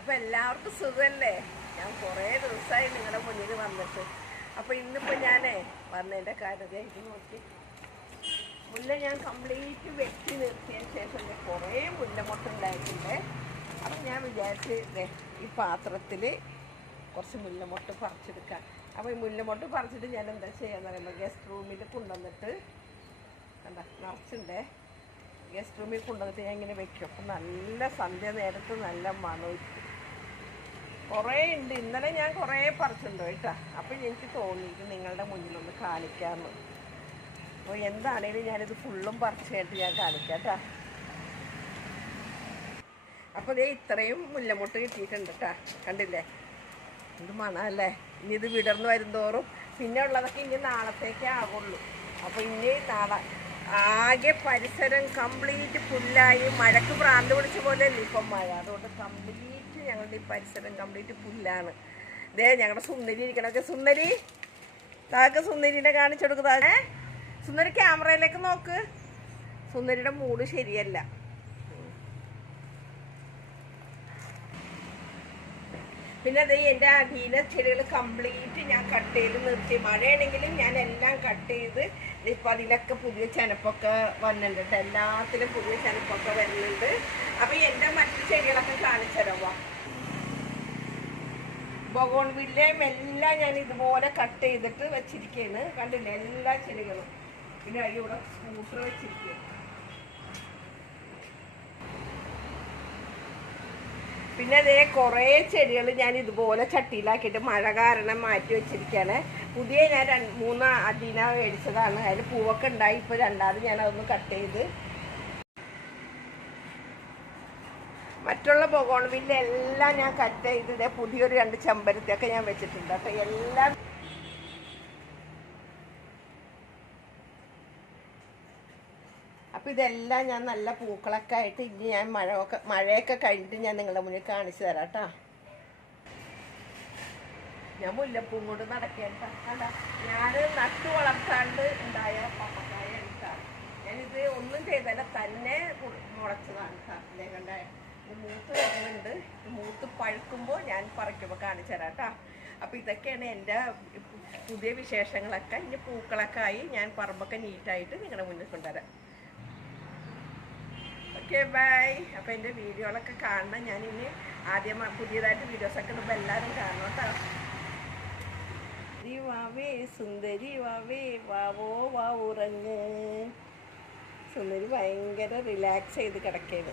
അപ്പൊ എല്ലാവർക്കും സുഖമല്ലേ ഞാൻ കുറേ ദിവസമായി നിങ്ങളുടെ മുന്നിൽ വന്നിട്ട്. അപ്പൊ ഇന്നിപ്പോ ഞാനേ വന്നതിന്റെ എനിക്ക് നോക്കി. മുല്ല ഞാൻ കംപ്ലീറ്റ് വെട്ടി നിർത്തിയ ശേഷം കുറെ കുറേ അപ്പൊ ഞാൻ വിചാരിച്ച് ഈ പാത്രത്തിൽ കുറച്ച് മുല്ലമൊട്ട് പറിച്ചെടുക്കാം. അപ്പോൾ ഈ മുല്ലമൊട്ട് പറിച്ചിട്ട് ഞാൻ എന്താ ചെയ്യാന്ന് പറയുമ്പോൾ ഗസ്റ്റ് റൂമിൽ കൊണ്ടുവന്നിട്ട് കണ്ട? നിറച്ചുണ്ടേ. ഗസ്റ്റ് റൂമിൽ കൊണ്ടുവന്നിട്ട് ഞാൻ ഇങ്ങനെ വെക്കും. അപ്പം നല്ല സന്ധ്യ നേരത്ത് നല്ല മണമിരിക്കും കുറേ ഉണ്ട്. ഇന്നലെ ഞാൻ കുറേ പറിച്ചിട്ടുണ്ടോ കേട്ടോ. അപ്പം എനിക്ക് തോന്നിയിട്ട് നിങ്ങളുടെ മുന്നിലൊന്ന് കാണിക്കാമെന്ന് അപ്പോൾ എന്താണേലും ഞാനിത് ഫുള്ളും പറിച്ച് കഴിഞ്ഞിട്ട് ഞാൻ കാണിക്കാം കേട്ടോ. അപ്പോൾ ദേ ഇത്രയും മുല്ലമുട്ട് കിട്ടിയിട്ടുണ്ട് കേട്ടോ. കണ്ടില്ലേ? ഇത് മണമല്ലേ ഇനി ഇത് വിടർന്ന് വരുന്തോറും പിന്നെ ഉള്ളതൊക്കെ ഇനി നാളത്തേക്കേ ആവുള്ളൂ. അപ്പോൾ ഇനി നാളെ ആകെ പരിസരം കംപ്ലീറ്റ് പുല്ലായി മഴക്ക് പ്രാന്ത് പിടിച്ച പോലെ അല്ലേ ഇപ്പം മഴ? അതുകൊണ്ട് കംപ്ലീറ്റ് ഞങ്ങളുടെ ഈ പരിസരം കംപ്ലീറ്റ് പുല്ലാണ്. ദേ ഞങ്ങളുടെ സുന്ദരി ഇരിക്കണൊക്കെ സുന്ദരി. താക്ക് സുന്ദരിനെ കാണിച്ചു കൊടുക്കുക സുന്ദരി ക്യാമറയിലേക്ക് നോക്ക്. സുന്ദരിയുടെ മൂഡ് ശരിയല്ല. പിന്നെ അതേ എന്റെ അധീന ചെടികൾ കംപ്ലീറ്റ് ഞാൻ കട്ട് ചെയ്ത് നിർത്തി. മഴയാണെങ്കിലും ഞാൻ എല്ലാം കട്ട് ചെയ്ത് ഇപ്പം അതിലൊക്കെ പുതിയ ചെനപ്പൊക്കെ വന്നിട്ടുണ്ട് കേട്ടോ. എല്ലാത്തിലും പുതിയ ചെനപ്പൊക്കെ വരുന്നുണ്ട്. അപ്പം എന്റെ മറ്റു ചെടികളൊക്കെ കാണിച്ചു തരാം ബൊഗോൺ വില്ലയും എല്ലാം ഞാൻ ഇതുപോലെ കട്ട് ചെയ്തിട്ട് വെച്ചിരിക്കുകയാണ് കണ്ടില്ലേ? എല്ലാ ചെടികളും. പിന്നെ ഇവിടെ സ്കൂട്ടർ വെച്ചിരിക്കുകയാണ് പിന്നെ അതേ കുറേ ചെടികൾ ഞാൻ ഇതുപോലെ ചട്ടിയിലാക്കിയിട്ട് മഴ കാരണം മാറ്റി വെച്ചിരിക്കുകയാണ് പുതിയ ഞാൻ മൂന്ന് അദീന മേടിച്ചതാണ്. അതിൽ പൂവൊക്കെ ഉണ്ടായി. ഇപ്പോൾ രണ്ടാമത് ഞാൻ അതൊന്ന് കട്ട് ചെയ്ത് മറ്റുള്ള ബൊഗോൺവില്ല എല്ലാം ഞാൻ കട്ട് ചെയ്തിട്ട് പുതിയൊരു രണ്ട് ചെമ്പരത്തിയൊക്കെ ഞാൻ വെച്ചിട്ടുണ്ട്. കേട്ടോ എല്ലാം അപ്പോൾ ഇതെല്ലാം ഞാൻ നല്ല പൂക്കളൊക്കെ ആയിട്ട് ഇനി ഞാൻ മഴയൊക്കെ മഴയൊക്കെ കഴിഞ്ഞിട്ട് ഞാൻ നിങ്ങളുടെ മുന്നിൽ കാണിച്ചു തരാം കേട്ടോ. ഞാൻ മുല്ലപ്പൂവും കൊണ്ട് നടക്കേണ്ട കണ്ട? ഞാൻ നട്ടു വളർത്താണ്ട് ഉണ്ടായ പപ്പക്കായ കേട്ടോ ഞാനിത് ഒന്നും ചെയ്തല്ല തന്നെ മുളച്ചതാണ് സാർ കണ്ട? മൂത്ത് വരുന്നുണ്ട് മൂത്ത് പഴുക്കുമ്പോൾ ഞാൻ പറിക്കുമ്പോൾ കാണിച്ചു തരാം കേട്ടോ അപ്പോൾ ഇതൊക്കെയാണ് എന്റെ പുതിയ വിശേഷങ്ങളൊക്കെ. ഇനി പൂക്കളൊക്കെ ആയി ഞാൻ പറമ്പൊക്കെ നീറ്റായിട്ട് നിങ്ങളുടെ മുന്നിൽ കൊണ്ടുവരാം. Okay bye. അപ്പോൾ എന്റെ വീഡിയോകളൊക്കെ കാണണം. ഞാനിനി ആദ്യം പുതിയതായിട്ട് വീഡിയോസൊക്കെ ഇടുമ്പോൾ എല്ലാവരും കാണണം കേട്ടോ വാവേ സുന്ദരി വാവേ വാവോ വാ ഉറങ്ങ്. സുന്ദരി ഭയങ്കര റിലാക്സ് ചെയ്ത് കിടക്കുകയാണ്